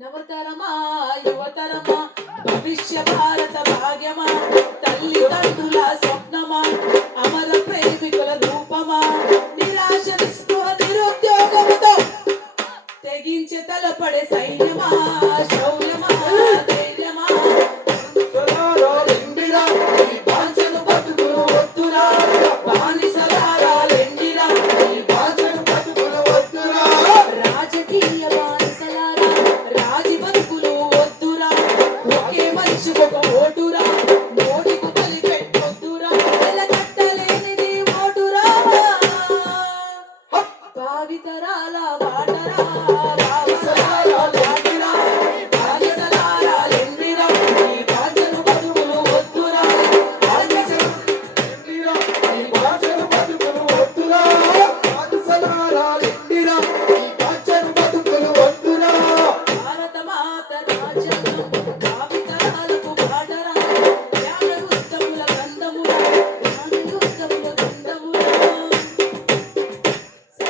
నవతరమా యువతరమా భవిష్య భారత భాగ్యమా తల్లిదండ్రుల స్వప్నమా అమర ప్రేమికుల రూపమా నిరాశ నిస్పృహ నిరుద్యోగముతో తెగించే తలపడే సైన్యమా